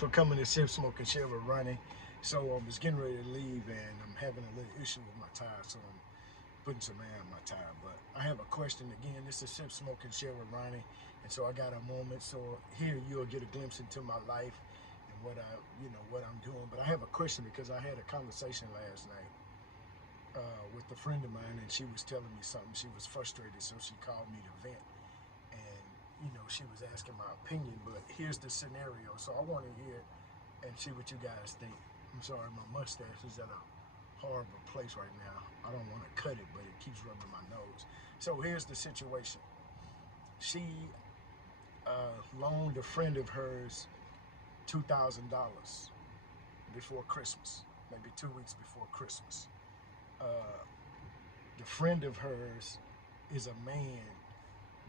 For coming to Sip Smoke and Share with Ronnie. So I was getting ready to leave and I'm having a little issue with my tire, so I'm putting some air in my tire. But I have a question again. This is Sip Smoke and Share with Ronnie. And so I got a moment. So here you'll get a glimpse into my life and what I'm doing. But I have a question because I had a conversation last night with a friend of mine, and she was telling me something. She was frustrated, so she called me to vent. And she was asking my opinion, but here's the scenario. So I want to hear and see what you guys think. I'm sorry, my mustache is at a horrible place right now. I don't want to cut it, but it keeps rubbing my nose. So here's the situation. She loaned a friend of hers $2,000 before Christmas, maybe 2 weeks before Christmas. Uh, the friend of hers is a man,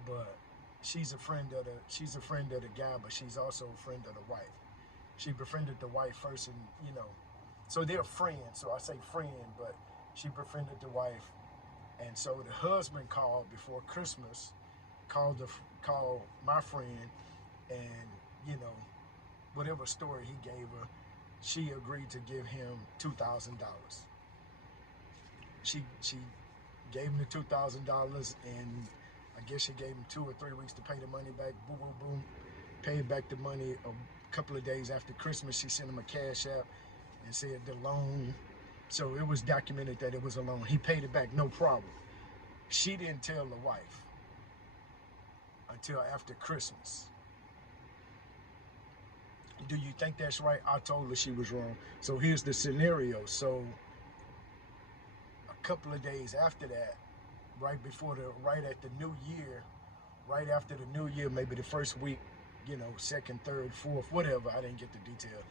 but she's a friend of the guy, but she's also a friend of the wife. She befriended the wife first, and so they're friends. So I say friend, but she befriended the wife, and so the husband called before Christmas, called my friend, and you know whatever story he gave her, she agreed to give him $2,000. She gave him the $2,000, and I guess she gave him 2 or 3 weeks to pay the money back. Boom, boom, boom. Paid back the money a couple of days after Christmas. She sent him a cash app and said the loan. So it was documented that it was a loan. He paid it back, no problem. She didn't tell the wife until after Christmas. Do you think that's right? I told her she was wrong. So here's the scenario. So a couple of days after that, right at the new year, right after the new year, maybe the first week, second, third, fourth, whatever, I didn't get the detail.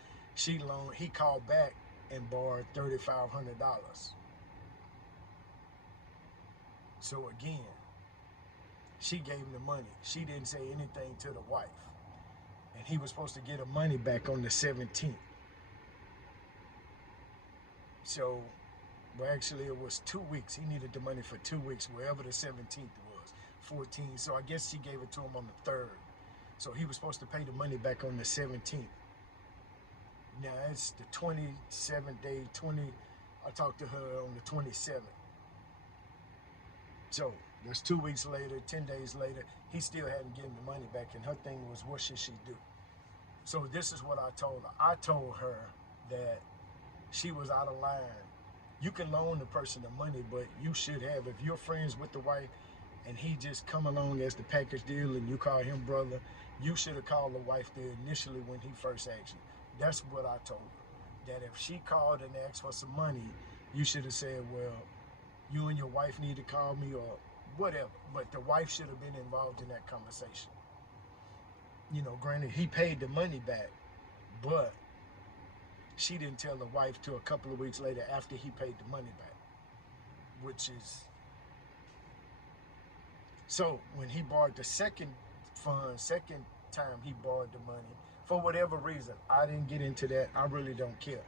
He called back and borrowed $3,500. So again, she gave him the money. She didn't say anything to the wife. And he was supposed to get her money back on the 17th. So, well, actually, it was 2 weeks. He needed the money for 2 weeks, wherever the 17th was, 14th. So I guess she gave it to him on the 3rd. So he was supposed to pay the money back on the 17th. Now it's the 27th day, I talked to her on the 27th. So that's 2 weeks later, 10 days later, he still hadn't given the money back, and her thing was, what should she do? So this is what I told her. I told her that she was out of line. You can loan the person the money, but you should have, if you're friends with the wife and he just come along as the package deal and you call him brother, you should have called the wife there initially when he first asked you. That's what I told her. That if she called and asked for some money, you should have said, well, you and your wife need to call me or whatever. But the wife should have been involved in that conversation. Granted, he paid the money back, but she didn't tell the wife till a couple of weeks later after he paid the money back, which is, so when he borrowed the second time he borrowed the money, for whatever reason, I didn't get into that. I really don't care.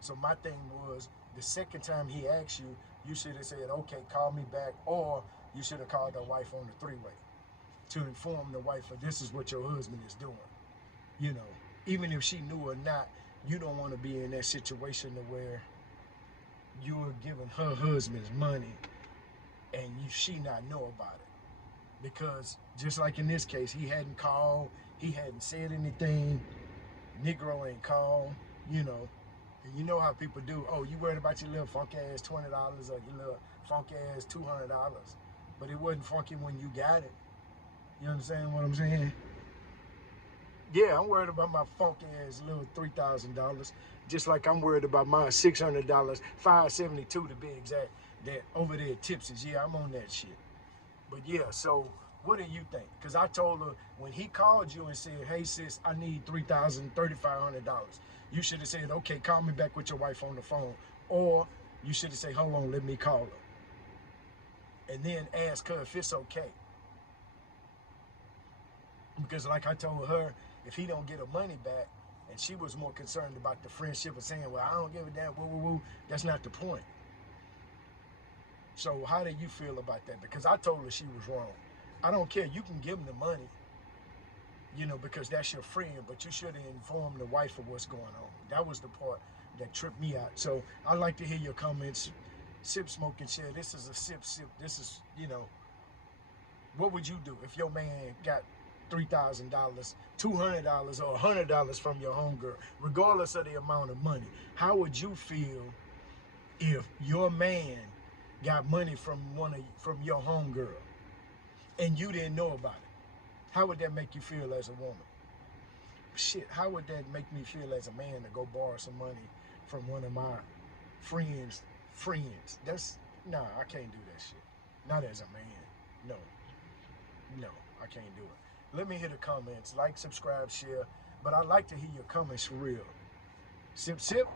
So my thing was, the second time he asked you, you should have said, okay, call me back, or you should have called the wife on the three-way to inform the wife that this is what your husband is doing. Even if she knew or not, you don't want to be in that situation to where you're giving her husband's money and she not know about it. Because just like in this case, he hadn't called, he hadn't said anything, Negro ain't called, and you know how people do. Oh, you worried about your little funk ass $20 or your little funk ass $200, but it wasn't funky when you got it. You understand what I'm saying? Yeah, I'm worried about my funk ass little $3,000, just like I'm worried about my $600, $572 to be exact. That over there Tipsy's. Yeah, I'm on that shit. But yeah, so what do you think? Because I told her when he called you and said, hey sis, I need $3,500, you should have said, okay, call me back with your wife on the phone. Or you should have said, hold on, let me call her. And then ask her if it's okay. Because like I told her, if he don't get her money back, and she was more concerned about the friendship of saying, well, I don't give a damn, woo, woo, woo. That's not the point. So how do you feel about that? Because I told her she was wrong. I don't care. You can give him the money. you know, because that's your friend, but you should have informed the wife of what's going on. That was the part that tripped me out. So I'd like to hear your comments. Sip, smoke, and share. This is a sip, sip. This is, you know, what would you do if your man got $3,000, $200, or $100 from your homegirl, regardless of the amount of money? How would you feel if your man got money from from your homegirl and you didn't know about it? How would that make you feel as a woman? Shit, how would that make me feel as a man to go borrow some money from one of my friends? That's nah, I can't do that shit. Not as a man. No, no, I can't do it. Let me hear the comments. Like, subscribe, share. But I'd like to hear your comments for real. Sip, sip.